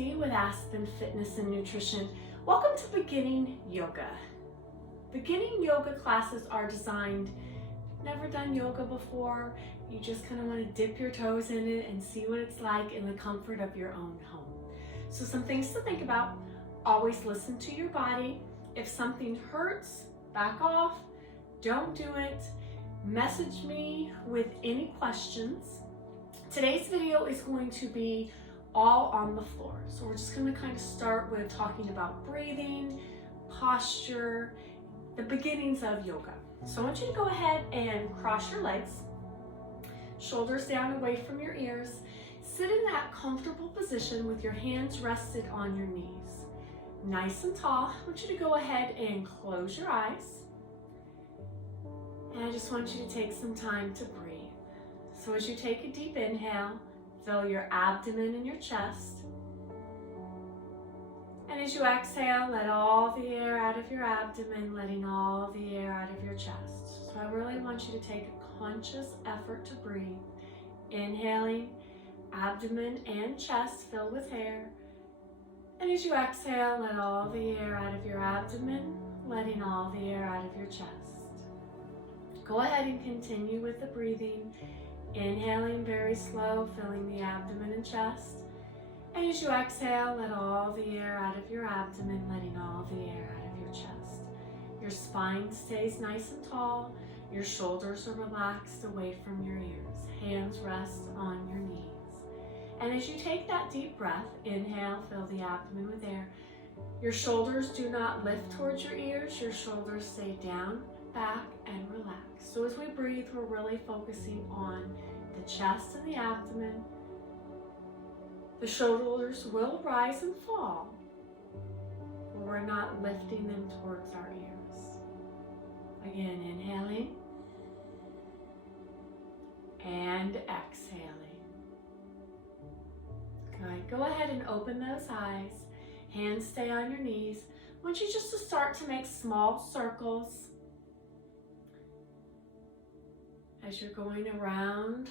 Stacie with Aspen Fitness and Nutrition. Welcome to Beginning Yoga. Beginning yoga classes are designed, never done yoga before, you just kind of want to dip your toes in it and see what it's like in the comfort of your own home. So some things to think about: always listen to your body. If something hurts, back off, don't do it. Message me with any questions. Today's video is going to be all on the floor. So we're just going to kind of start with talking about breathing, posture, the beginnings of yoga. So I want you to go ahead and cross your legs, shoulders down away from your ears. Sit in that comfortable position with your hands rested on your knees. Nice and tall. I want you to go ahead and close your eyes. And I just want you to take some time to breathe. So as you take a deep inhale, fill your abdomen and your chest. And as you exhale, let all the air out of your abdomen, letting all the air out of your chest. So I really want you to take a conscious effort to breathe. Inhaling, abdomen and chest fill with air. And as you exhale, let all the air out of your abdomen, letting all the air out of your chest. Go ahead and continue with the breathing. Inhaling very slow, filling the abdomen and chest. And as you exhale, let all the air out of your abdomen, letting all the air out of your chest. Your spine stays nice and tall. Your shoulders are relaxed away from your ears. Hands rest on your knees. And as you take that deep breath, inhale, fill the abdomen with air. Your shoulders do not lift towards your ears. Your shoulders stay down, back, and relax. So as we breathe, we're really focusing on the chest and the abdomen. The shoulders will rise and fall, but we're not lifting them towards our ears. Again, inhaling and exhaling. Good. Go ahead and open those eyes. Hands stay on your knees. I want you just to start to make small circles as you're going around,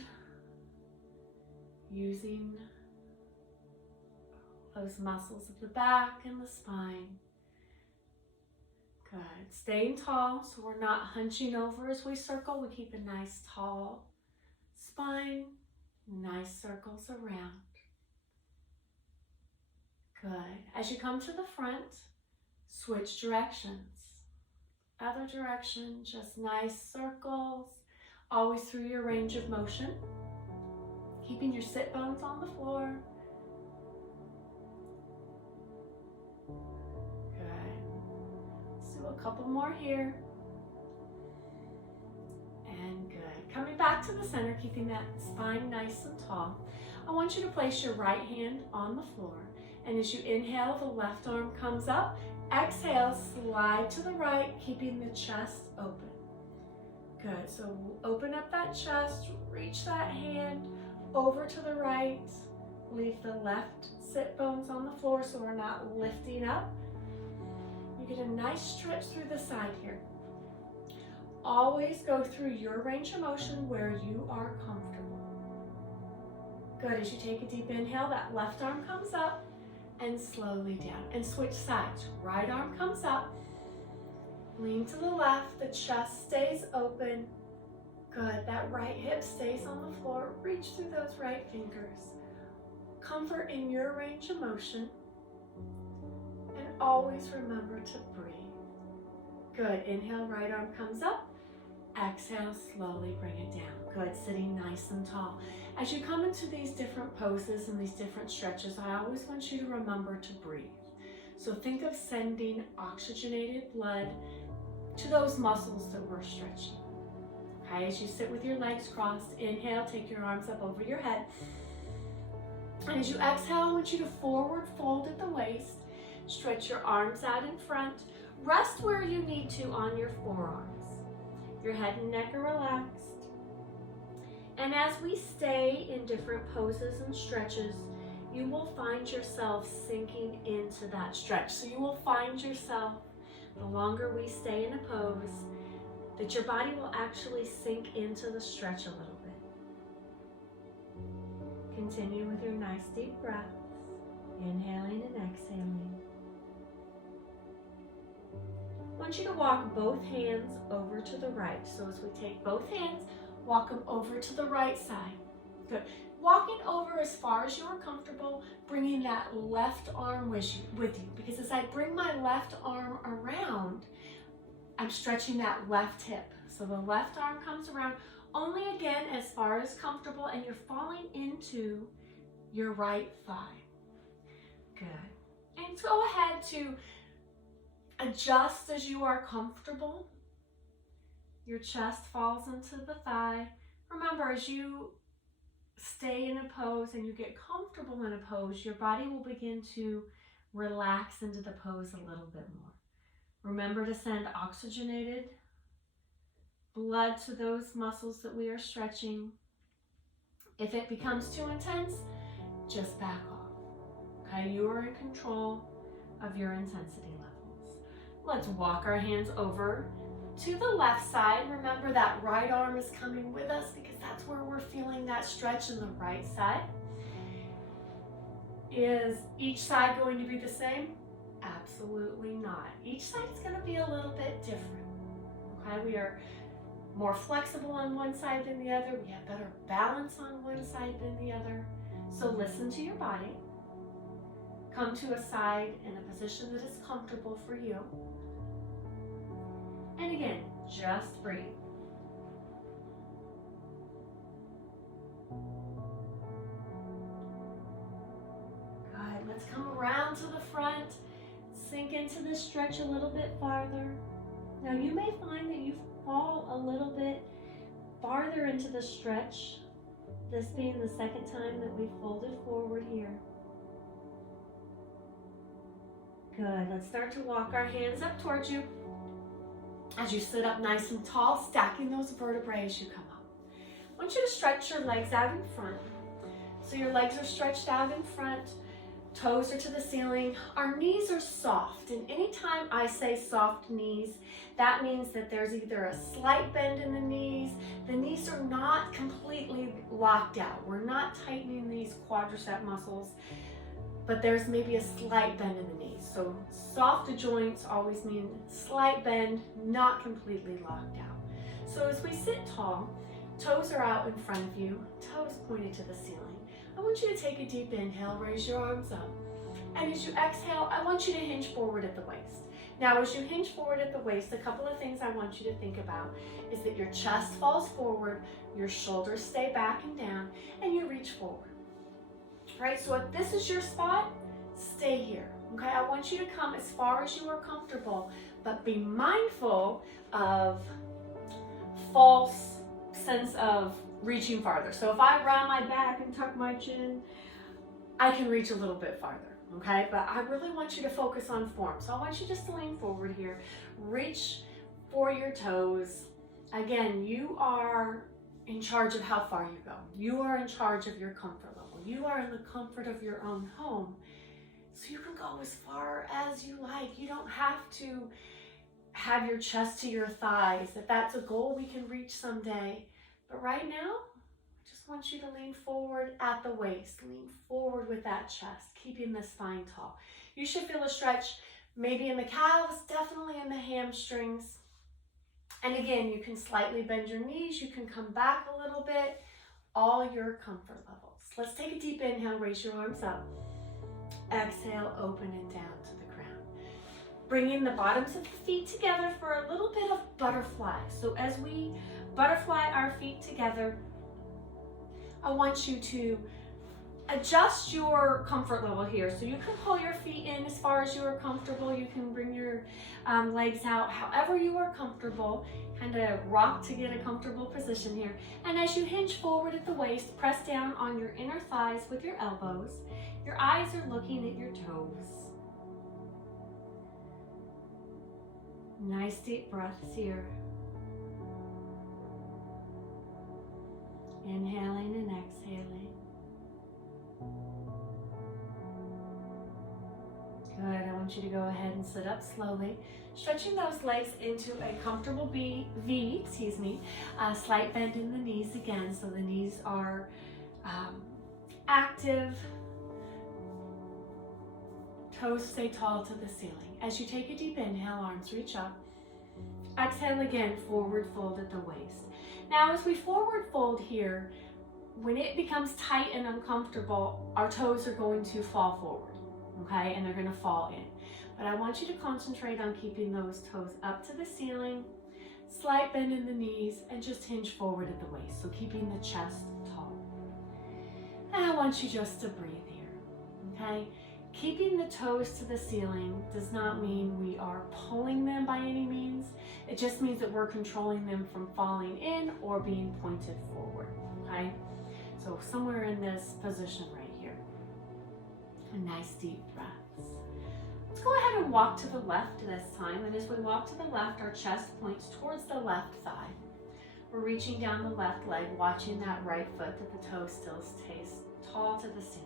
using those muscles of the back and the spine. Good. Staying tall, so we're not hunching over as we circle. We keep a nice tall spine, nice circles around. Good. As you come to the front, switch directions. Other direction, just nice circles. Always through your range of motion, keeping your sit bones on the floor. Good. Let's do a couple more here. And good. Coming back to the center, keeping that spine nice and tall. I want you to place your right hand on the floor. And as you inhale, the left arm comes up. Exhale, slide to the right, keeping the chest open. Good, so we'll open up that chest, reach that hand over to the right, leave the left sit bones on the floor so we're not lifting up. You get a nice stretch through the side here. Always go through your range of motion where you are comfortable. Good, as you take a deep inhale, that left arm comes up and slowly down. And switch sides. Right arm comes up. Lean to the left, the chest stays open. Good, that right hip stays on the floor. Reach through those right fingers. Comfort in your range of motion. And always remember to breathe. Good, inhale, right arm comes up. Exhale, slowly bring it down. Good, sitting nice and tall. As you come into these different poses and these different stretches, I always want you to remember to breathe. So think of sending oxygenated blood to those muscles that we're stretching. Okay, as you sit with your legs crossed, inhale, take your arms up over your head. And as you exhale, I want you to forward fold at the waist. Stretch your arms out in front. Rest where you need to on your forearms. Your head and neck are relaxed. And as we stay in different poses and stretches, you will find yourself sinking into that stretch. So you will find yourself, the longer we stay in a pose, that your body will actually sink into the stretch a little bit. Continue with your nice deep breaths. Inhaling and exhaling. I want you to walk both hands over to the right. So as we take both hands, walk them over to the right side. Good. Walking over as far as you are comfortable, bringing that left arm with you. Because as I bring my left arm around, I'm stretching that left hip. So the left arm comes around only again as far as comfortable, and you're falling into your right thigh. Good. And go ahead to adjust as you are comfortable. Your chest falls into the thigh. Remember, as you stay in a pose and you get comfortable in a pose, your body will begin to relax into the pose a little bit more. Remember to send oxygenated blood to those muscles that we are stretching. If it becomes too intense, just back off. Okay, you are in control of your intensity levels. Let's walk our hands over to the left side. Remember that right arm is coming with us because that's where we're feeling that stretch in the right side. Is each side going to be the same? Absolutely not. Each side is going to be a little bit different. Okay, we are more flexible on one side than the other. We have better balance on one side than the other. So listen to your body. Come to a side in a position that is comfortable for you. And again, just breathe. Good. Let's come around to the front. Sink into this stretch a little bit farther. Now you may find that you fall a little bit farther into the stretch, this being the second time that we've folded forward here. Good. Let's start to walk our hands up towards you. As you sit up nice and tall, stacking those vertebrae as you come up. I want you to stretch your legs out in front. So your legs are stretched out in front, toes are to the ceiling, our knees are soft. And anytime I say soft knees, that means that there's either a slight bend in the knees are not completely locked out. We're not tightening these quadricep muscles, but there's maybe a slight bend in the knees. So soft joints always mean slight bend, not completely locked out. So as we sit tall, toes are out in front of you, toes pointed to the ceiling. I want you to take a deep inhale, raise your arms up. And as you exhale, I want you to hinge forward at the waist. Now, as you hinge forward at the waist, a couple of things I want you to think about is that your chest falls forward, your shoulders stay back and down, and you reach forward. Right, so if this is your spot, stay here. Okay, I want you to come as far as you are comfortable, but be mindful of false sense of reaching farther. So if I round my back and tuck my chin, I can reach a little bit farther. Okay, but I really want you to focus on form. So I want you just to lean forward here, reach for your toes. Again, you are in charge of how far you go. You are in charge of your comfort level. You are in the comfort of your own home. So you can go as far as you like. You don't have to have your chest to your thighs. If that's a goal we can reach someday. But right now, I just want you to lean forward at the waist. Lean forward with that chest, keeping the spine tall. You should feel a stretch maybe in the calves, definitely in the hamstrings. And again, you can slightly bend your knees. You can come back a little bit. All your comfort levels. Let's take a deep inhale, raise your arms up. Exhale, open and down to the ground. Bringing the bottoms of the feet together for a little bit of butterfly. So as we butterfly our feet together, I want you to adjust your comfort level here. So you can pull your feet in as far as you are comfortable. You can bring your legs out however you are comfortable. Kind of rock to get a comfortable position here. And as you hinge forward at the waist, press down on your inner thighs with your elbows. Your eyes are looking at your toes. Nice deep breaths here. Inhaling and exhaling. Good, I want you to go ahead and sit up slowly, stretching those legs into a comfortable V, a slight bend in the knees again, so the knees are active. Toes stay tall to the ceiling. As you take a deep inhale, arms reach up. Exhale again, forward fold at the waist. Now as we forward fold here, when it becomes tight and uncomfortable, our toes are going to fall forward, okay? And they're gonna fall in. But I want you to concentrate on keeping those toes up to the ceiling, slight bend in the knees, and just hinge forward at the waist. So keeping the chest tall. And I want you just to breathe here, okay? Keeping the toes to the ceiling does not mean we are pulling them by any means. It just means that we're controlling them from falling in or being pointed forward, okay? So somewhere in this position right here. A nice deep breaths. Let's go ahead and walk to the left this time. And as we walk to the left, our chest points towards the left thigh. We're reaching down the left leg, watching that right foot that the toe still stays tall to the ceiling.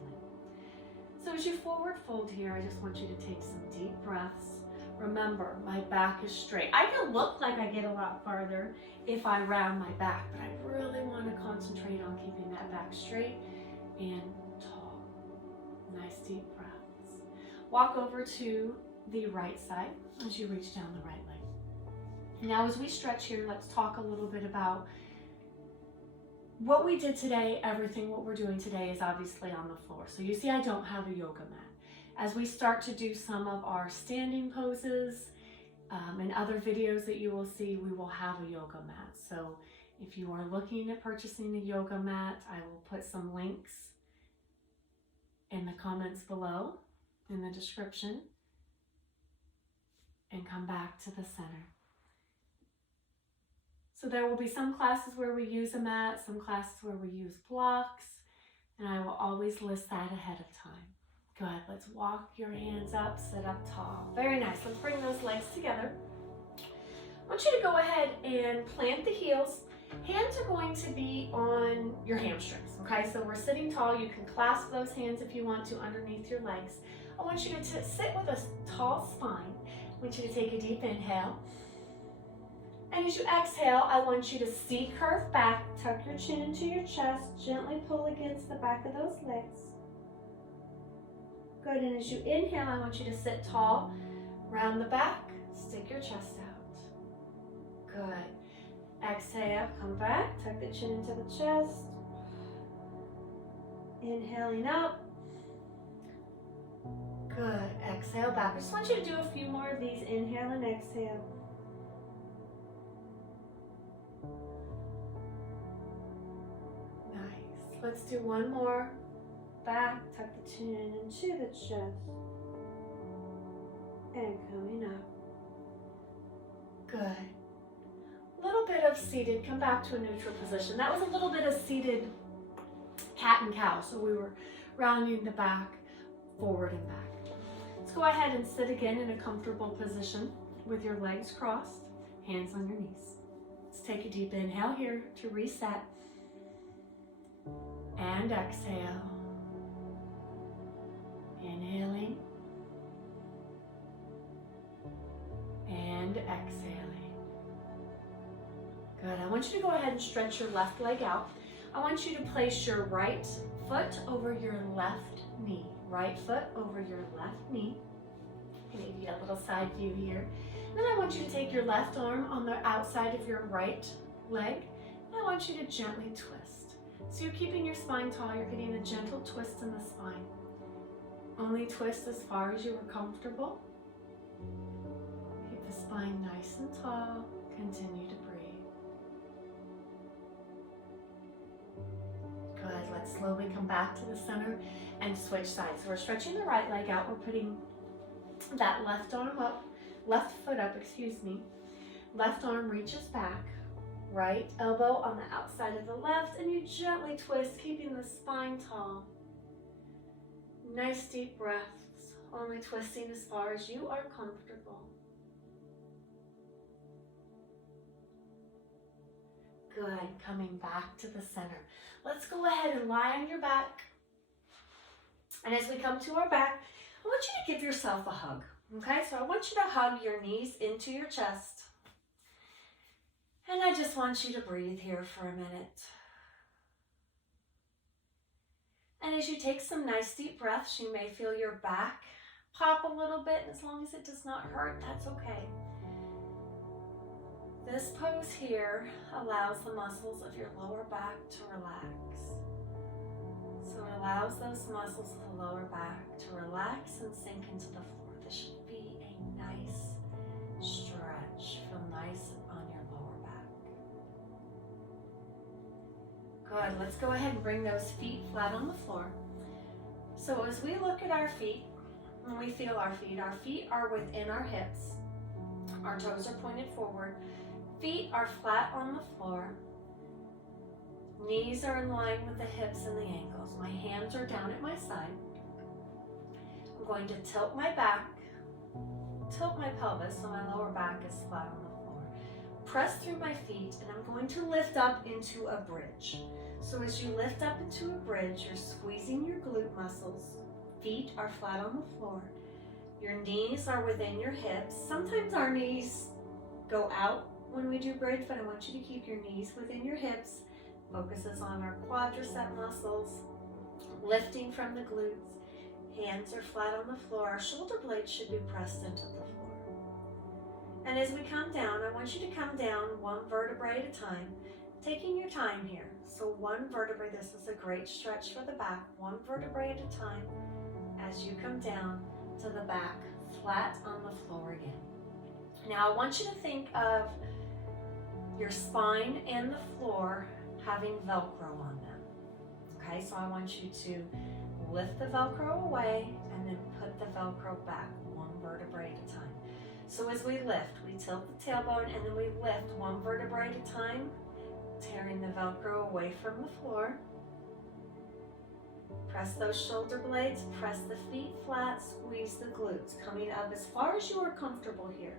So as you forward fold here, I just want you to take some deep breaths. Remember, my back is straight. I can look like I get a lot farther if I round my back, but I really want to concentrate on keeping that back straight and tall. Nice deep breaths. Walk over to the right side as you reach down the right leg. Now as we stretch here, let's talk a little bit about what we did today. Everything what we're doing today is obviously on the floor. So you see I don't have a yoga mat. As we start to do some of our standing poses and other videos that you will see, we will have a yoga mat. So if you are looking at purchasing a yoga mat, I will put some links in the comments below in the description and come back to the center. So there will be some classes where we use a mat, some classes where we use blocks, and I will always list that ahead of time. Good, let's walk your hands up, sit up tall. Very nice, let's bring those legs together. I want you to go ahead and plant the heels. Hands are going to be on your hamstrings, okay? So we're sitting tall. You can clasp those hands if you want to underneath your legs. I want you to sit with a tall spine. I want you to take a deep inhale. And as you exhale, I want you to C curve back, tuck your chin into your chest, gently pull against the back of those legs. Good, and as you inhale, I want you to sit tall, round the back, stick your chest out. Good. Exhale, come back, tuck the chin into the chest. Inhaling up. Good, exhale back. I just want you to do a few more of these, inhale and exhale. Nice, let's do one more. Back, tuck the chin into the chest. And coming up. Good. A little bit of seated, come back to a neutral position. That was a little bit of seated cat and cow. So we were rounding the back, forward and back. Let's go ahead and sit again in a comfortable position with your legs crossed, hands on your knees. Let's take a deep inhale here to reset. And exhale. Inhaling and exhaling. Good. I want you to go ahead and stretch your left leg out. I want you to place your right foot over your left knee. Right foot over your left knee. Maybe a little side view here. Then I want you to take your left arm on the outside of your right leg, and I want you to gently twist. So you're keeping your spine tall. You're getting a gentle twist in the spine. Only twist as far as you are comfortable. Keep the spine nice and tall. Continue to breathe. Good. Let's slowly come back to the center and switch sides. So we're stretching the right leg out. We're putting that left arm up, left foot up, excuse me. Left arm reaches back. Right elbow on the outside of the left, and you gently twist, keeping the spine tall. Nice deep breaths, only twisting as far as you are comfortable. Good, coming back to the center. Let's go ahead and lie on your back. And as we come to our back, I want you to give yourself a hug. Okay, so I want you to hug your knees into your chest. And I just want you to breathe here for a minute. And as you take some nice deep breaths, you may feel your back pop a little bit, and as long as it does not hurt, that's okay. This pose here allows the muscles of your lower back to relax. So it allows those muscles of the lower back to relax and sink into the floor. This should be a nice stretch. Feel nice on your lower back. Good. Let's go ahead and bring those feet flat on the floor. So as we look at our feet, when we feel our feet are within our hips. Our toes are pointed forward. Feet are flat on the floor. Knees are in line with the hips and the ankles. My hands are down at my side. I'm going to tilt my back, tilt my pelvis so my lower back is flat on the floor. Press through my feet, and I'm going to lift up into a bridge. So as you lift up into a bridge, you're squeezing your glute muscles. Feet are flat on the floor. Your knees are within your hips. Sometimes our knees go out when we do bridge, but I want you to keep your knees within your hips. Focuses on our quadricep muscles, lifting from the glutes. Hands are flat on the floor. Our shoulder blades should be pressed into the floor. And as we come down, I want you to come down one vertebrae at a time, taking your time here. So one vertebrae, this is a great stretch for the back, one vertebrae at a time as you come down to the back, flat on the floor again. Now I want you to think of your spine and the floor having Velcro on them. Okay, so I want you to lift the Velcro away and then put the Velcro back, one vertebrae at a time. So as we lift, we tilt the tailbone and then we lift one vertebrae at a time, tearing the Velcro away from the floor. Press those shoulder blades, press the feet flat, squeeze the glutes, coming up as far as you are comfortable here.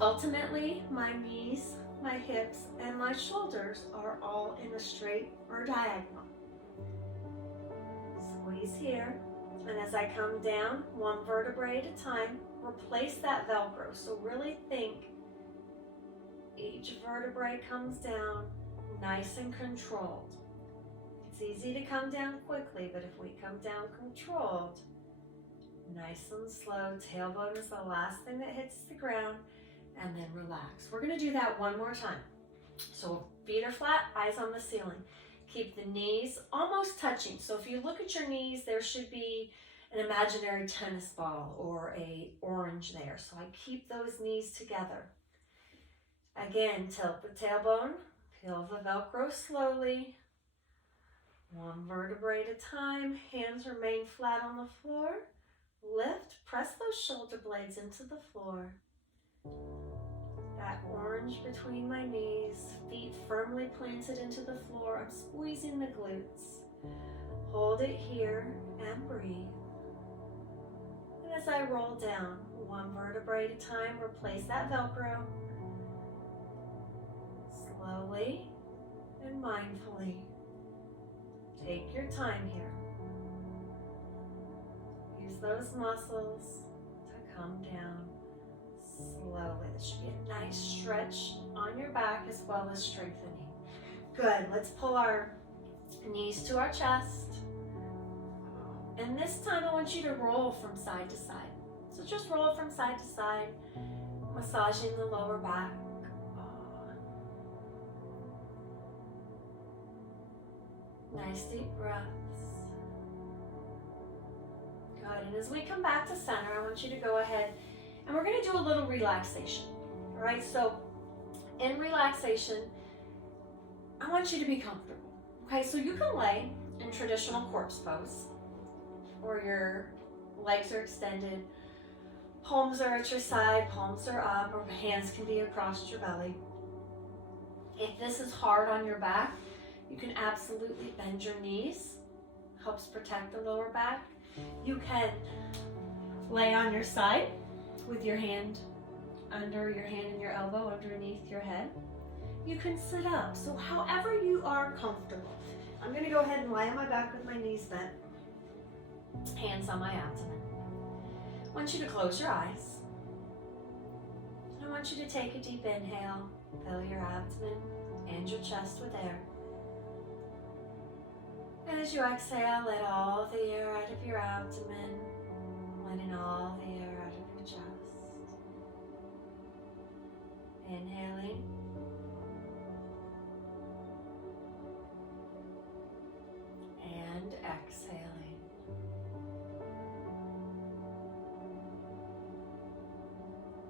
Ultimately, my knees, my hips, and my shoulders are all in a straight or diagonal. Squeeze here, and as I come down, one vertebrae at a time, replace that Velcro. So really think each vertebrae comes down nice and controlled. It's easy to come down quickly, but if we come down controlled, nice and slow, tailbone is the last thing that hits the ground, and then relax. We're going to do that one more time. So feet are flat, eyes on the ceiling. Keep the knees almost touching. So if you look at your knees, there should be an imaginary tennis ball or a orange there. So I keep those knees together. Again, tilt the tailbone, peel the Velcro slowly. One vertebrae at a time, hands remain flat on the floor. Lift, press those shoulder blades into the floor. That orange between my knees, feet firmly planted into the floor. I'm squeezing the glutes. Hold it here and breathe. And as I roll down, one vertebrae at a time, replace that Velcro. Slowly and mindfully. Take your time here. Use those muscles to come down slowly. This should be a nice stretch on your back as well as strengthening. Good. Let's pull our knees to our chest. And this time I want you to roll from side to side. So just roll from side to side, massaging the lower back. Nice deep breaths. Good. And as we come back to center, I want you to go ahead and we're going to do a little relaxation. All right. So in relaxation, I want you to be comfortable. Okay. So you can lay in traditional corpse pose, or your legs are extended, palms are at your side, palms are up, or hands can be across your belly. If this is hard on your back, you can absolutely bend your knees, helps protect the lower back. You can lay on your side with your hand under your hand and your elbow underneath your head. You can sit up, so however you are comfortable. I'm going to go ahead and lie on my back with my knees bent, hands on my abdomen. I want you to close your eyes. I want you to take a deep inhale, fill your abdomen and your chest with air. And as you exhale, let all the air out of your abdomen. letting all the air out of your chest. Inhaling. And exhaling.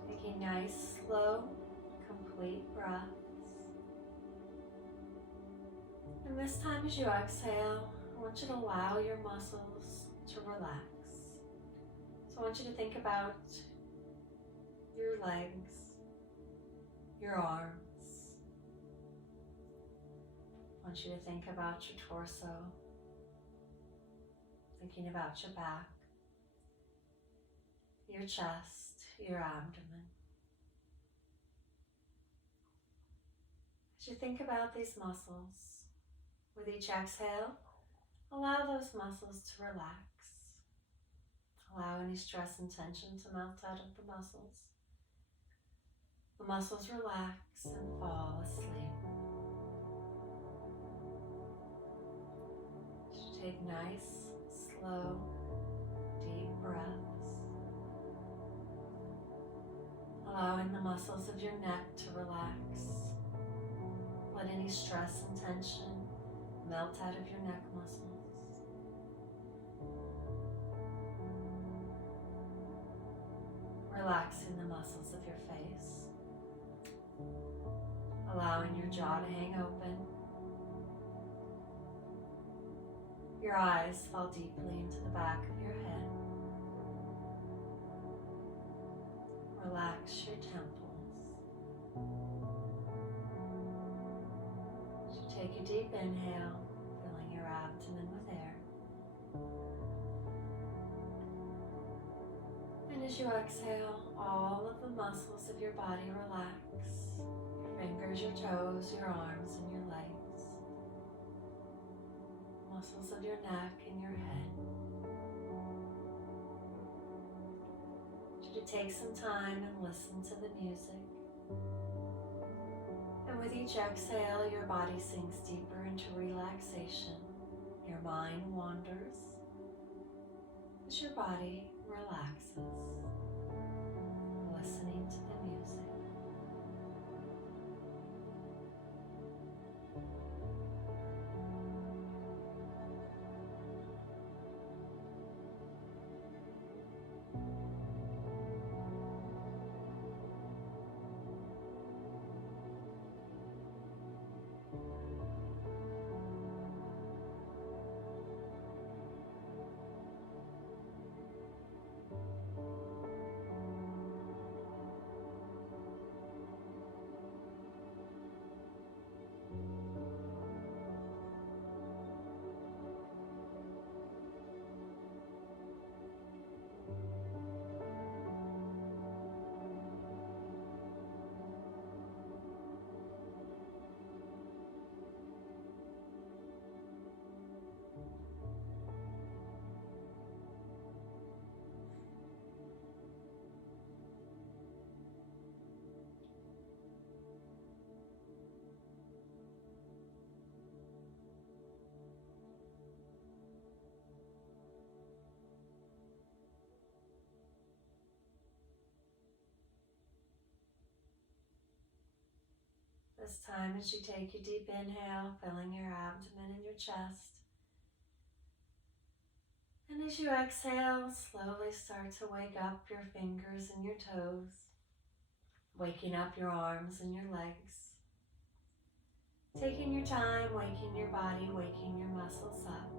Taking nice, slow, complete breaths. And this time as you exhale, I want you to allow your muscles to relax. So I want you to think about your legs, your arms. I want you to think about your torso, thinking about your back, your chest, your abdomen. As you think about these muscles, with each exhale, allow those muscles to relax. Allow any stress and tension to melt out of the muscles. The muscles relax and fall asleep. Just take nice, slow, deep breaths. Allowing the muscles of your neck to relax. Let any stress and tension melt out of your neck muscles. Relaxing the muscles of your face. Allowing your jaw to hang open. Your eyes fall deeply into the back of your head. Relax your temples. So take a deep inhale, filling your abdomen with air. And as you exhale, all of the muscles of your body relax. Your fingers, your toes, your arms, and your legs. Muscles of your neck and your head. I want you to take some time and listen to the music. And with each exhale, your body sinks deeper into relaxation. Your mind wanders as your body relaxes, listening to the music. This time as you take a deep inhale, filling your abdomen and your chest. And as you exhale, slowly start to wake up your fingers and your toes, waking up your arms and your legs. Taking your time, waking your body, waking your muscles up.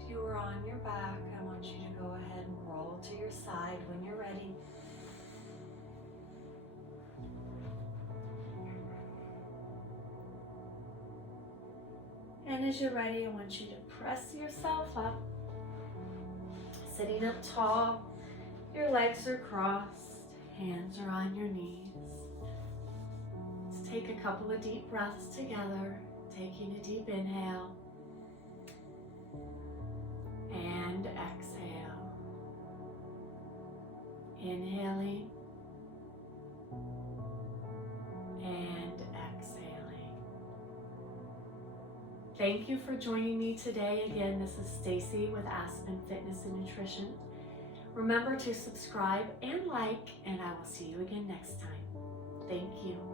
If you were on your back, I want you to go ahead and roll to your side when you're ready. And as you're ready, I want you to press yourself up, sitting up tall. Your legs are crossed, hands are on your knees. Let's take a couple of deep breaths together, taking a deep inhale and exhale. Inhaling and exhaling. Thank you for joining me today. Again, this is Stacie with Aspen Fitness and Nutrition. Remember to subscribe and like, and I will see you again next time. Thank you.